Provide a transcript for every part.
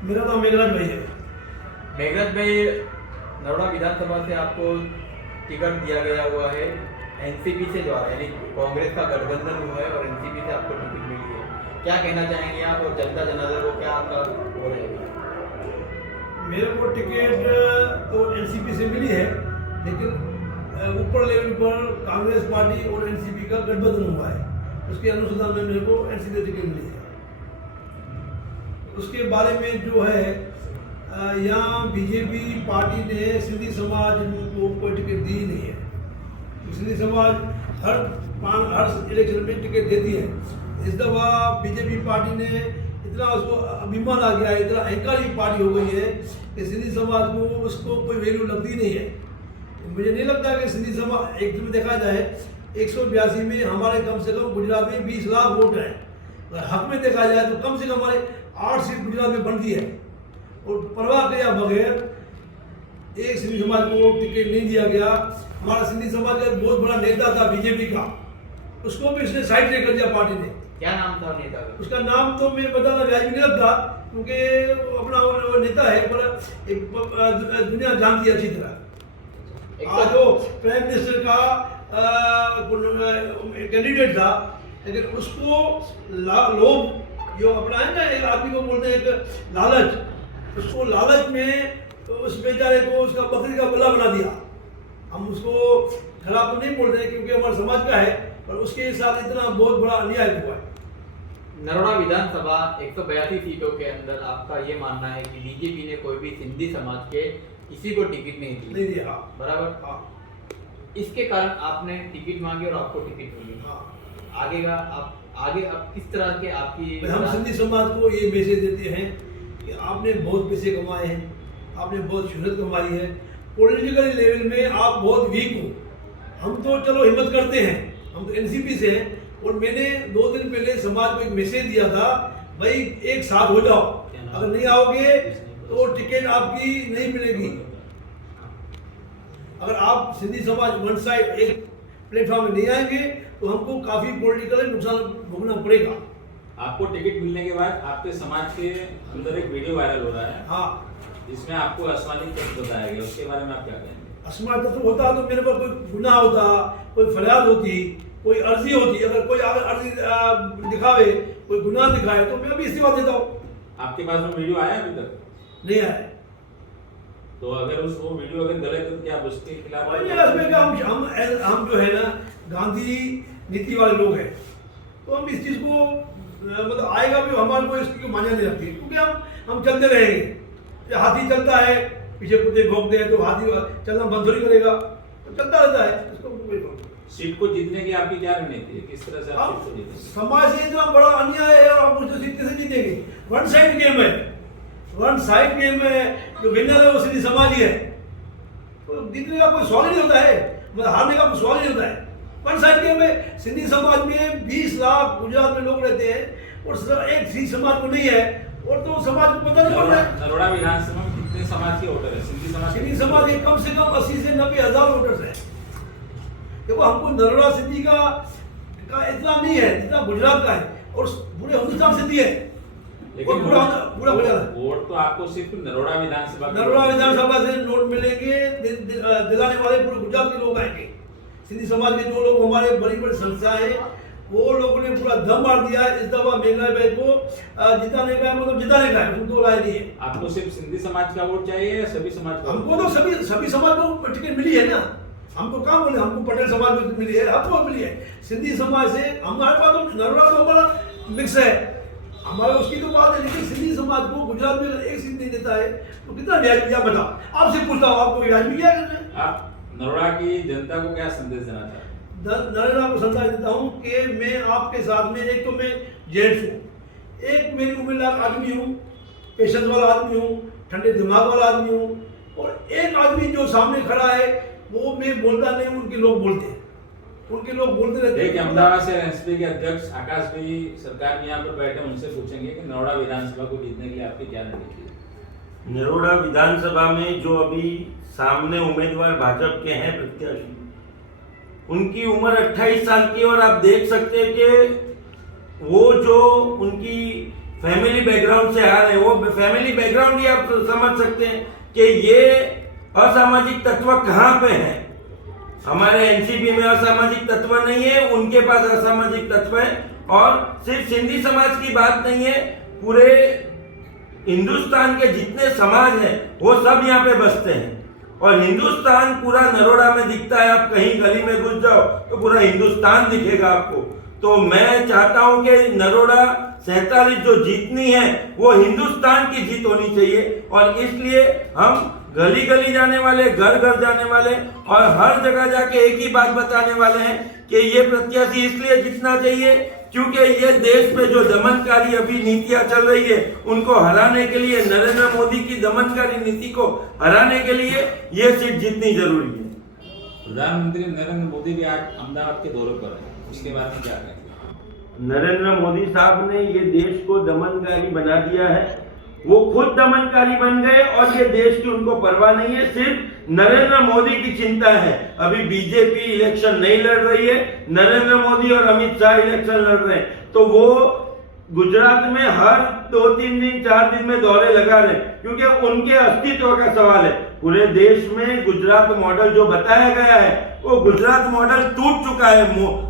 मेरा नाम मेघराज भाई है। मेघराज भाई, नरोड़ा विधानसभा से आपको टिकट दिया गया हुआ है एनसीपी से द्वारा, यानी कांग्रेस का गठबंधन हुआ है और एनसीपी से आपको टिकट मिली है। क्या कहना चाहेंगे आप और जनता जनार्दन को क्या आपका हो रहेगा? मेरे को टिकट तो एनसीपी से मिली है, लेकिन ऊपर लेवल पर कांग्रेस पार्टी और एनसीपी का गठबंधन हुआ है, उसके अनुसंधान में मेरे को एनसीपी टिकट मिली है। उसके बारे में जो है, यहाँ बीजेपी पार्टी ने सिंधी समाज को कोई टिकट दी नहीं है। सिंधी समाज हर इलेक्शन में टिकट देती है। इस दफा बीजेपी पार्टी ने इतना उसको अभिमान आ गया है, इतना अहंकारी पार्टी हो गई है कि सिंधी समाज को उसको कोई वैल्यू लगती नहीं है। मुझे नहीं लगता कि सिंधी समाज, एक में देखा जाए 182 में हमारे कम से कम गुजरात में 20 लाख वोट हैं। अगर हक में देखा जाए तो कम से कम हमारे 8 सीट गुजरात में बनती है, और परवाह किया बगैर एक सिंधी समाज को टिकट नहीं दिया गया। हमारा सिंधी समाज का बहुत बड़ा नेता था बीजेपी का, उसको भी इसने साइड कर दिया पार्टी ने। क्या नाम था नेता का? उसका नाम तो मेरे बताना व्याजबी नहीं लगता, क्योंकि अपना वो नेता है, पर एक दुनिया जानती है अच्छी तरह। आज जो प्राइम मिनिस्टर का कैंडिडेट था, लेकिन उसको लोग जो अपना है ना, एक आदमी को बोलते हैं एक लालच, उसको लालच में तो उस बेचारे को उसका बकरी का गला बना दिया। हम उसको खराब तो नहीं बोलते हैं क्योंकि हमारे समाज का है, पर उसके साथ इतना बहुत बड़ा अन्याय हुआ है। नरोड़ा विधानसभा 182 सीटों के अंदर आपका ये मानना है कि बीजेपी ने कोई भी सिंधी समाज के किसी को टिकट नहीं दिया। बराबर। हाँ। इसके कारण आपने टिकट मांगी और आपको टिकट मिली। हाँ। आगे आप किस तरह के आपकी हम सिंधी समाज को ये मैसेज देते हैं कि आपने बहुत पैसे कमाए हैं, आपने बहुत शोहरत कमाई है, पॉलिटिकल लेवल में आप बहुत वीक हो। हम तो चलो हिम्मत करते हैं, हम तो एनसीपी से हैं, और मैंने 2 दिन पहले समाज को एक मैसेज दिया था, भाई एक साथ हो जाओ, अगर नहीं आओगे तो टिकट आपकी नहीं मिलेगी। अगर आप सिंधी समाज वन साइड एक प्लेटफॉर्म में नहीं आएंगे तो हमको काफी पॉलिटिकल नुकसान भोगना पड़ेगा। आपको टिकट मिलने के बाद आपके समाज के अंदर एक वीडियो वायरल हो रहा है। हाँ, जिसमें आपको असमानित तत्व बताया गया, उसके बारे में आप क्या कहेंगे? असमानित तत्व होता तो मेरे पर कोई गुनाह होता, कोई फरियाद होती, कोई अर्जी होती, अगर कोई अगर अर्जी दिखावे, कोई गुनाह दिखाए तो मैं भी इस्तीफा देता हूँ। आपके पास वो वीडियो आया अभी तक? नहीं आया। तो अगर वो वीडियो अगर गलत है तो क्या उसके खिलाफ? हम जो है ना गांधी नीति वाले लोग हैं, तो हम इस चीज को मतलब आएगा भी हमारे को इसकी मान्य नहीं रखती, क्योंकि हम चलते रहेंगे। हाथी चलता है, पीछे कुत्ते भौंकते हैं तो हाथी चलना बंद थोड़ी करेगा, तो चलता रहता है। इसको कोई सीट को जीतने की आपकी क्या रणनीति है? किस तरह से आप सीट को जीतेंगे? समाज से इतना बड़ा अन्याय है और आप मुझे सीट कैसे जीतेंगे? वन साइड गेम है, वन साइड गेम में जो विनर है वो सिंधी समाज ही है, तो जीतने का कोई सवाल ही नहीं होता है, मतलब हारने का कोई सवाल नहीं होता है। वन साइड गेम में सिंधी समाज में 20 लाख गुजरात में लोग रहते हैं और एक सिंधी समाज को नहीं है, और तो समाज को पता नहीं पड़ रहा है। नरोड़ा विधानसभा में कितने समाज के वोटर है? सिंधी समाज के कम से कम 80 से 90 हजार वोटर्स है। देखो, हमको नरोड़ा सिंधी का इतना नहीं है जितना गुजरात का है, और पूरे हिंदुस्तान सिंधी है। लेकिन पूरा वोट तो आपको सिर्फ नरोड़ा विधानसभा से नोट मिलेंगे, दिलाने वाले पूरे गुजरात के लोग आएंगे। सिंधी समाज के जो लोग हमारे बड़ी बड़ी संस्थाएं हैं, वो लोगों ने पूरा दम मार दिया इस दफा मेघराज भाई को जिताने का, मतलब जिताने का है, उनको राय नहीं है। आपको सिर्फ सिंधी समाज का वोट चाहिए या सभी समाज का? हमको तो सभी समाज को टिकट मिली है ना। हमको कहाँ बोले, हमको पटेल समाज को मिली है, हमको मिली है। सिंधी समाज से हमारे पास तो नरोड़ा तो बड़ा मिक्स है, हमारे उसकी तो बात है, लेकिन सिंधी समाज को गुजरात में एक सीट नहीं देता है तो कितना व्याज क्या बताओ? आपसे पूछता हूँ, आपको व्याज भी क्या करना है? आप नरोड़ा की जनता को क्या संदेश देना चाहते हैं? नरेंद्र को संदेश देता हूँ कि मैं आपके साथ में, एक तो मैं जेंट्स हूँ, एक मेरी उम्मीदवार आदमी हूँ, पेशेंस वाला आदमी हूँ, ठंडे दिमाग वाला आदमी हूँ, और एक आदमी जो सामने खड़ा है वो मैं बोलता नहीं, उनके लोग बोलते हैं, उनके लोग बोलते रहते हैं। अहमदाबाद से एनसीपी के अध्यक्ष आकाश भाई सरकार में यहाँ पर बैठे, उनसे पूछेंगे कि नरोड़ा विधानसभा को जीतने के लिए आपकी क्या रणनीति है? नरोड़ा विधानसभा में जो अभी सामने उम्मीदवार भाजपा के हैं प्रत्याशी, उनकी उम्र 28 साल की, और आप देख सकते हैं कि वो जो उनकी फैमिली बैकग्राउंड से आ रहे हैं, वो फैमिली बैकग्राउंड ही आप समझ सकते हैं कि ये असामाजिक तत्व कहाँ पे है। हमारे एनसीपी में असामाजिक तत्व नहीं है, उनके पास असामाजिक तत्व है। और सिर्फ सिंधी समाज की बात नहीं है, पूरे हिंदुस्तान के जितने समाज हैं वो सब यहाँ पे बसते हैं। और हिंदुस्तान पूरा नरोड़ा में दिखता है। आप कहीं गली में घुस जाओ तो पूरा हिंदुस्तान दिखेगा आपको। तो मैं चाहता हूं कि नरोड़ा 47 जो जीतनी है वो हिंदुस्तान की जीत होनी चाहिए। और इसलिए हम गली गली जाने वाले, घर घर जाने वाले और हर जगह जाके एक ही बात बताने वाले हैं कि ये प्रत्याशी इसलिए जीतना चाहिए क्योंकि ये देश पे जो दमनकारी अभी नीतियां चल रही है उनको हराने के लिए, नरेंद्र मोदी की दमनकारी नीति को हराने के लिए ये सीट जीतनी जरूरी है। प्रधानमंत्री नरेंद्र मोदी भी आज अहमदाबाद के दौरे पर है, उसके बारे में क्या कहेंगे? नरेंद्र मोदी साहब ने ये देश को दमनकारी बना दिया है। वो खुद दमनकारी बन गए और ये देश की उनको परवाह नहीं है, सिर्फ नरेंद्र मोदी की चिंता है। अभी बीजेपी इलेक्शन नहीं लड़ रही है, नरेंद्र मोदी और अमित शाह इलेक्शन लड़ रहे हैं। तो वो गुजरात में हर 2-3 दिन 4 दिन में दौरे लगा रहे हैं क्योंकि उनके अस्तित्व का सवाल है। पूरे देश में गुजरात मॉडल जो बताया गया है वो गुजरात मॉडल टूट चुका है।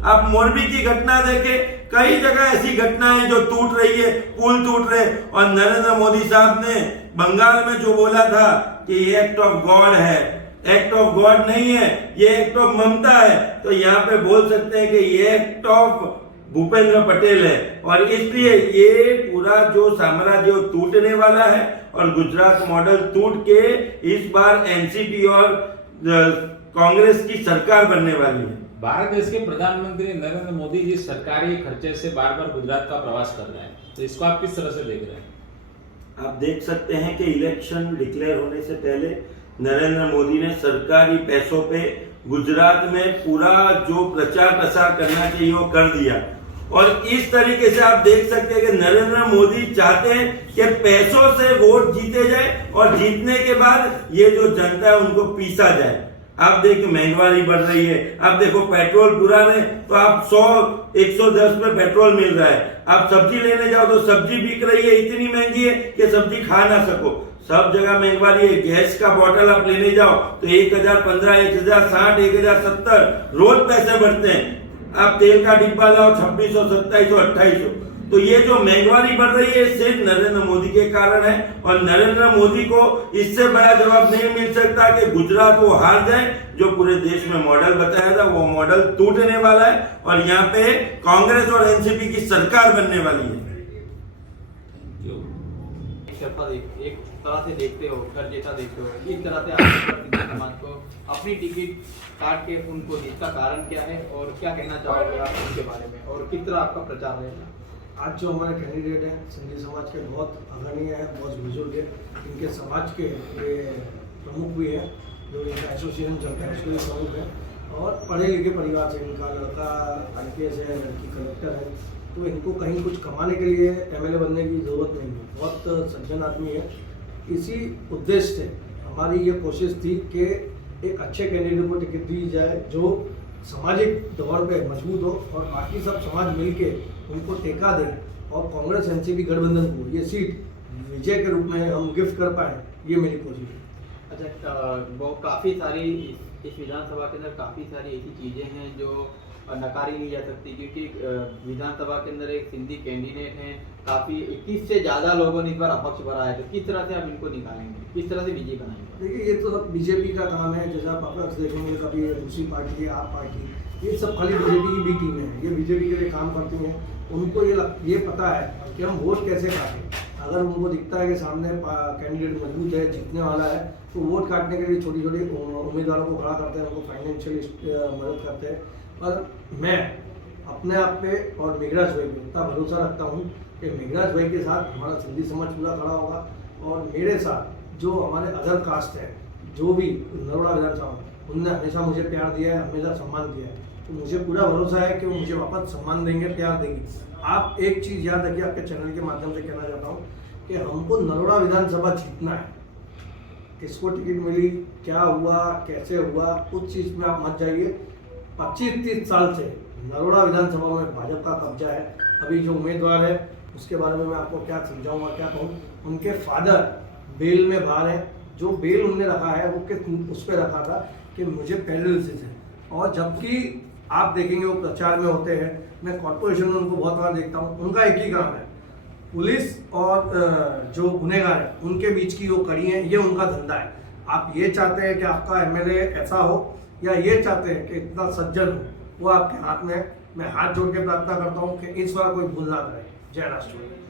आप मोरबी की घटना देखें, कई जगह ऐसी घटनाएं जो टूट रही है, पुल टूट रहे। और नरेंद्र मोदी साहब ने बंगाल में जो बोला था कि ये एक्ट ऑफ गॉड है, एक्ट ऑफ गॉड नहीं है, ये एक्ट ऑफ ममता है। तो यहाँ पे बोल सकते हैं कि ये एक्ट ऑफ भूपेंद्र पटेल है। और इसलिए ये पूरा जो साम्राज्य टूटने वाला है और गुजरात मॉडल टूट के इस बार एनसीपी और कांग्रेस की सरकार बनने वाली है। भारत देश के प्रधानमंत्री नरेंद्र मोदी जी सरकारी खर्चे से बार बार गुजरात का प्रवास कर रहे हैं, तो इसको आप किस तरह से देख रहे हैं? आप देख सकते हैं कि इलेक्शन डिक्लेयर होने से पहले नरेंद्र मोदी ने सरकारी पैसों पे गुजरात में पूरा जो प्रचार प्रसार करना चाहिए वो कर दिया। और इस तरीके से आप देख सकते हैं कि नरेंद्र मोदी चाहते हैं कि पैसों से वोट जीते जाए और जीतने के बाद ये जो जनता है उनको पीसा जाए। आप देखिए महंगाई बढ़ रही है, आप देखो पेट्रोल पुराने तो आप 100-110 में पेट्रोल मिल रहा है। आप सब्जी लेने जाओ तो सब्जी बिक रही है, इतनी महंगी है कि सब्जी खा ना सको। सब जगह महंगाई है। गैस का बोतल आप लेने जाओ तो 1015, 1060, 1070 रोज पैसे बढ़ते हैं। आप तेल का डिब्बा लाओ 2600, 2700, 2800। तो ये जो महंगाई बढ़ रही है सिर्फ नरेंद्र मोदी के कारण है। और नरेंद्र मोदी को इससे बड़ा जवाब नहीं मिल सकता कि गुजरात वो हार जाए। जो पूरे देश में मॉडल बताया था वो मॉडल टूटने वाला है और यहाँ पे कांग्रेस और एनसीपी की सरकार बनने वाली है। एक तरह से देखते हो, घर जैसा देखते हो, इस तरह से आप समाज को अपनी टिकट काट के उनको जिसका कारण क्या है और क्या कहना चाहोगे आप उनके बारे में और किस तरह आपका प्रचार रहेगा? आज जो हमारे कैंडिडेट हैं सिंधी समाज के बहुत अग्रणीय है, बहुत बुजुर्ग है, इनके समाज के ये प्रमुख भी हैं, जो इनका एसोसिएशन चलता है उसके लिए प्रमुख है। और पढ़े लिखे परिवार से, इनका लड़का IPS है, लड़की कलेक्टर है। तो इनको कहीं कुछ कमाने के लिए MLA बनने की ज़रूरत नहीं है, बहुत सज्जन आदमी है। इसी उद्देश्य से हमारी ये कोशिश थी कि एक अच्छे कैंडिडेट को टिकट दी जाए जो सामाजिक तौर पे मजबूत हो और बाकी सब समाज मिलके उनको टेका दे और कांग्रेस एनसीपी गठबंधन को ये सीट विजय के रूप में हम गिफ्ट कर पाए, ये मेरी कोशिश है। अच्छा, वो काफ़ी सारी इस विधानसभा के अंदर काफ़ी सारी ऐसी चीज़ें हैं जो नकारी नहीं जा सकती क्योंकि विधानसभा के अंदर एक सिंधी कैंडिडेट हैं, काफ़ी 21 से ज़्यादा लोगों ने इस बार अपक्ष भरा है। तो किस तरह से आप इनको निकालेंगे, किस तरह से विजय बनाएंगे? देखिए ये तो सब बीजेपी का काम है। जैसे आप अपक्ष देखेंगे कभी दूसरी पार्टी है, आप पार्टी, ये सब खाली बीजेपी की भी टीम है, ये बीजेपी के लिए काम करती हैं। उनको ये पता है कि हम वोट कैसे काटें। अगर उनको दिखता है कि सामने कैंडिडेट मजबूत है, जीतने वाला है, तो वोट काटने के लिए छोटी छोटी उम्मीदवारों को खड़ा करते हैं, उनको फाइनेंशियली मदद करते हैं। पर मैं अपने आप पे और मेघराज भाई पे इतना भरोसा रखता हूँ कि मेघराज भाई के साथ हमारा सिंधी समाज पूरा खड़ा होगा और मेरे साथ जो हमारे अदर कास्ट है, जो भी नरोड़ा विधानसभा, उनने हमेशा मुझे प्यार दिया है, हमेशा सम्मान दिया है। तो मुझे पूरा भरोसा है कि वो मुझे वापस सम्मान देंगे, प्यार देंगे। आप एक चीज़ याद रखिए, आपके चैनल के माध्यम से कहना चाहता हूँ कि हमको नरोड़ा विधानसभा जीतना है। किसको टिकट मिली, क्या हुआ, कैसे हुआ, उस चीज़ में आप मत जाइए। 25-30 साल से नरोड़ा विधानसभा में भाजपा का कब्जा है। अभी जो उम्मीदवार है उसके बारे में मैं आपको क्या समझाऊंगा, क्या कहूँ। उनके फादर बेल में बाहर हैं। जो बेल उनने रखा है वो उस पर रखा था कि मुझे पैरालिसिस है, और जबकि आप देखेंगे वो प्रचार में होते हैं, मैं कॉर्पोरेशन में उनको बहुत बार देखता हूँ, उनका एक ही काम है, पुलिस और जो गुनहगार है उनके बीच की वो कड़ी है, ये उनका धंधा है। आप ये चाहते हैं कि आपका एमएलए ऐसा हो, या ये चाहते हैं कि इतना सज्जन हो, वो आपके हाथ में है। मैं हाथ जोड़ के प्रार्थना करता हूँ कि इस बार कोई भूल ना करे। जय राष्ट्र।